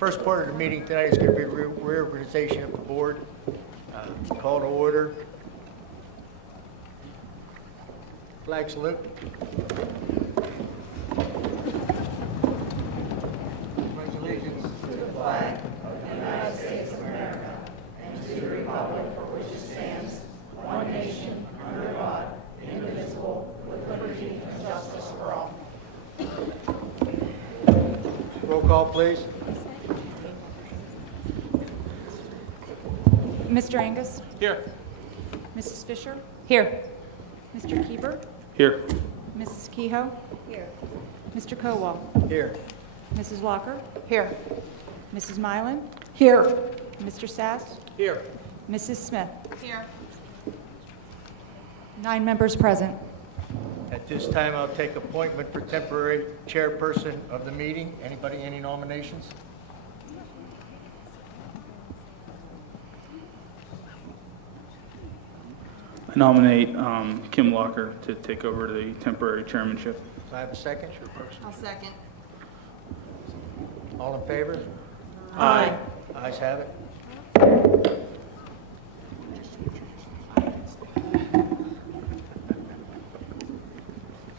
First part of the meeting tonight is going to be reorganization of the board. Call to order. Flag salute. Pledge allegiance to the flag of the United States of America and to the republic for which it stands, one nation, under God, indivisible, with liberty and justice for all. Roll call, please. Mr. Angus? Here. Mrs. Fisher? Here. Mr. Keeper? Here. Mrs. Kehoe? Here. Mr. Kowal? Here. Mrs. Locker? Here. Mrs. Mylan? Here. Mr. Sass? Here. Mrs. Smith? Here. 9 members present. At this time, I'll take appointment for temporary chairperson of the meeting. Anybody, any nominations? I nominate Kim Locker to take over the temporary chairmanship. Do I have a second? I'll second. All in favor? Aye. Ayes have it.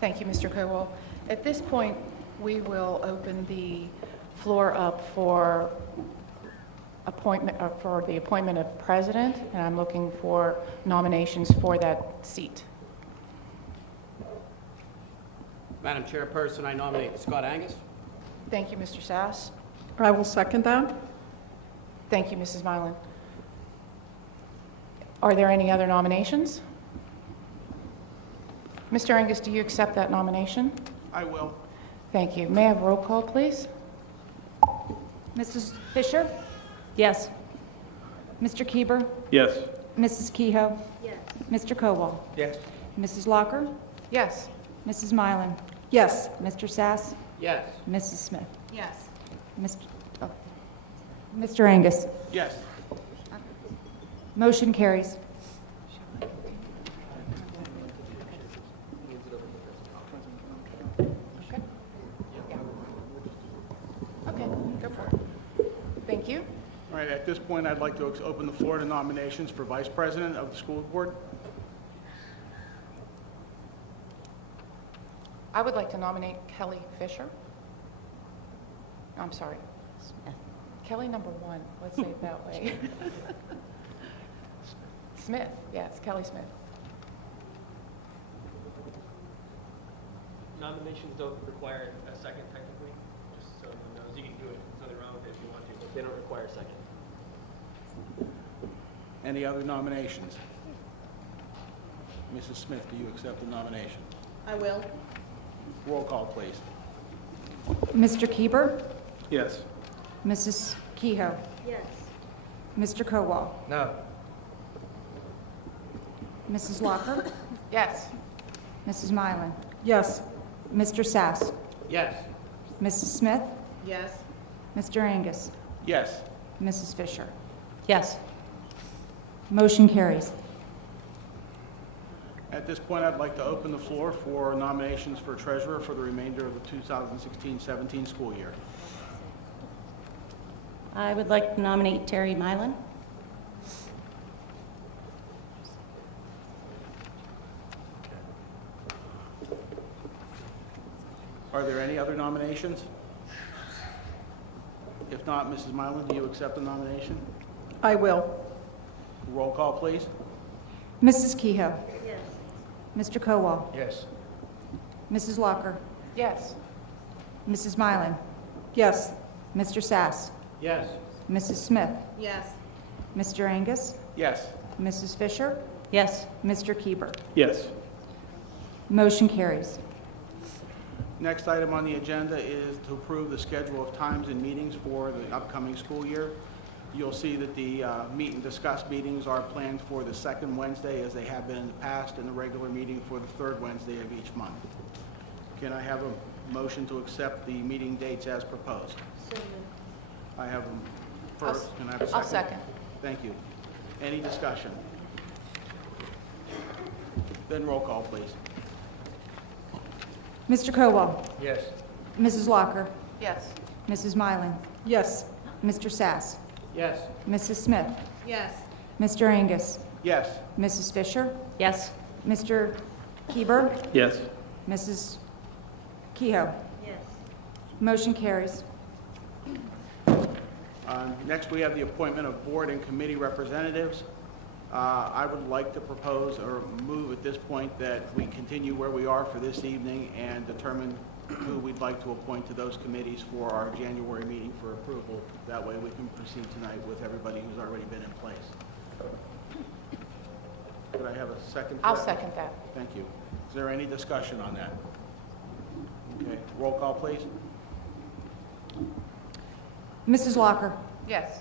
Thank you, Mr. Kowal. At this point, we will open the floor up for the appointment of president, and I'm looking for nominations for that seat. Madam Chairperson, I nominate Scott Angus. Thank you, Mr. Sass. I will second that. Thank you, Mrs. Mylan. Are there any other nominations? Mr. Angus, do you accept that nomination? I will. Thank you. May I have roll call, please? Mrs. Fisher? Yes. Mr. Keeper? Yes. Mrs. Kehoe? Yes. Mr. Kowal? Yes. Mrs. Locker? Yes. Mrs. Mylan? Yes. Mr. Sass? Yes. Mrs. Smith? Yes. Mr. Angus? Yes. Motion carries. Okay, go for it. Thank you. All right, at this point, I'd like to open the floor to nominations for vice president of the school board. I would like to nominate Kelly Fisher. I'm sorry. Kelly number 1, let's say it that way. Smith, yes, Kelly Smith. Nominations don't require a second technically, just so everyone knows. You can do it, there's nothing wrong with it if you want to, but they don't require a second. Any other nominations? Mrs. Smith, do you accept the nomination? I will. Roll call, please. Mr. Keeper? Yes. Mrs. Kehoe? Yes. Mr. Kowal? No. Mrs. Locker? Yes. Mrs. Mylan? Yes. Mr. Sass? Yes. Mrs. Smith? Yes. Mr. Angus? Yes. Mrs. Fisher? Yes. Motion carries. At this point, I'd like to open the floor for nominations for treasurer for the remainder of the 2016-17 school year. I would like to nominate Terry Mylan. Are there any other nominations? If not, Mrs. Mylan, do you accept the nomination? I will. Roll call, please. Mrs. Kehoe? Yes. Mr. Kowal? Yes. Mrs. Locker? Yes. Mrs. Mylan? Yes. Mr. Sass? Yes. Mrs. Smith? Yes. Mr. Angus? Yes. Mrs. Fisher? Yes. Mr. Keeper? Yes. Motion carries. Next item on the agenda is to approve the schedule of times and meetings for the upcoming school year. You'll see that the meet and discuss meetings are planned for the second Wednesday as they have been in the past, and the regular meeting for the third Wednesday of each month. Can I have a motion to accept the meeting dates as proposed? I have them first. Can I have a second? I'll second. Thank you. Any discussion? Then roll call, please. Mr. Kowal? Yes. Mrs. Locker? Yes. Mrs. Mylan? Yes. Mr. Sass. Yes. Mrs. Smith. Yes. Mr. Angus. Yes. Mrs. Fisher. Yes. Mr. Keeber. Yes. Mrs. Kehoe. Yes. Motion carries. Next, we have the appointment of board and committee representatives. I would like to propose or move at this point that we continue where we are for this evening and determine who we'd like to appoint to those committees for our January meeting for approval. That way we can proceed tonight with everybody who's already been in place. Could I have a second? for I'll that? second that. Thank you. Is there any discussion on that? Okay, roll call, please. Mrs. Locker. Yes.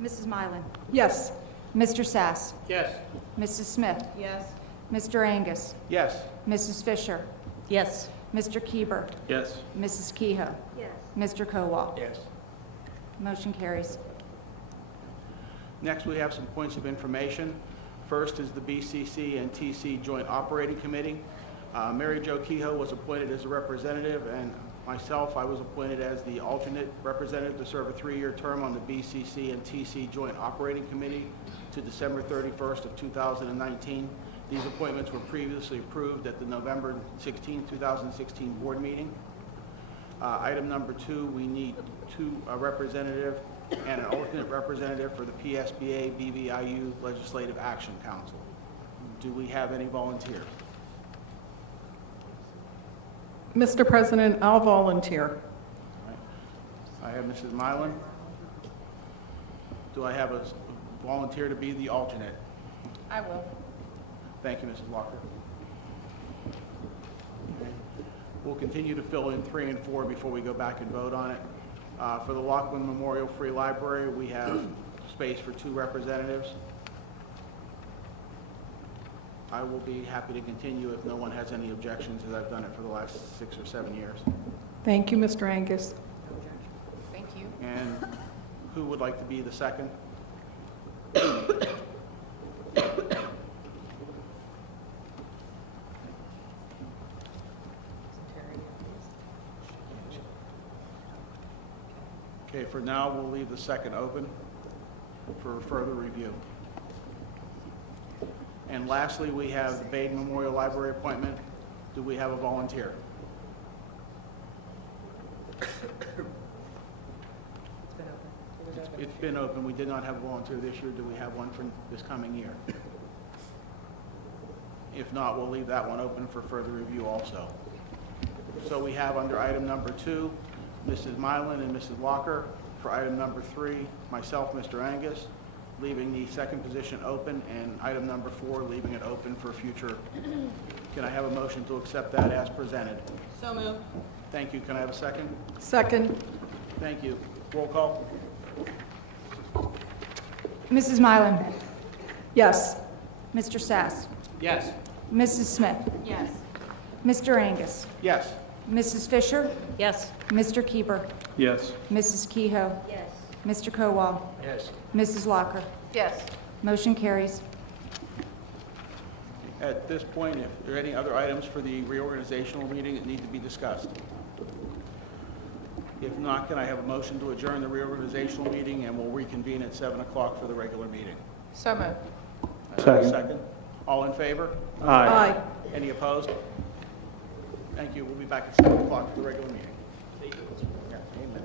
Mrs. Mylan. Yes. Mr. Sass. Yes. Mrs. Smith. Yes. Mr. Angus. Yes. Mrs. Fisher. Yes. Mr. Keeber. Yes. Mrs. Kehoe. Yes. Mr. Kowal. Yes. Motion carries. Next, we have some points of information. First is the BCC and TC Joint Operating Committee. Mary Jo Kehoe was appointed as a representative, and myself, I was appointed as the alternate representative to serve a 3-year term on the BCC and TC Joint Operating Committee to December 31st of 2019. These appointments were previously approved at the November 16, 2016 board meeting. Item number 2, we need a representative and an alternate representative for the PSBA BVIU Legislative Action Council. Do we have any volunteers? Mr. President, I'll volunteer. I have Mrs. Mylan. Do I have a volunteer to be the alternate? I will. Thank you, Mrs. Walker. Okay. We'll continue to fill in 3 and 4 before we go back and vote on it. For the Lockwood Memorial Free Library, we have space for 2 representatives. I will be happy to continue if no one has any objections, as I've done it for the last 6 or 7 years. Thank you, Mr. Angus. Thank you. And who would like to be the second? Okay, for now, we'll leave the second open for further review. And lastly, we have the Baden Memorial Library appointment. Do we have a volunteer? It's been open. We did not have a volunteer this year. Do we have one for this coming year? If not, we'll leave that one open for further review also. So we have under item number 2, Mrs. Mylan and Mrs. Locker. For item number 3, myself, Mr. Angus, leaving the second position open, and item number 4, leaving it open for future. Can I have a motion to accept that as presented? So moved. Thank you. Can I have a second? Second. Thank you. Roll call. Mrs. Mylan. Yes. Mr. Sass. Yes. Mrs. Smith. Yes. Mr. Angus. Yes. Mrs. Fisher. Yes. Mr. Keeber. Yes. Mrs. Kehoe. Yes. Mr. Kowal. Yes. Mrs. Locker. Yes. Motion carries. At this point, if there are any other items for the reorganizational meeting that need to be discussed? If not, can I have a motion to adjourn the reorganizational meeting, and we'll reconvene at 7 o'clock for the regular meeting? So moved. Second. All in favor? Aye. Any opposed? Thank you. We'll be back at 7 o'clock for the regular meeting. Yeah, amen.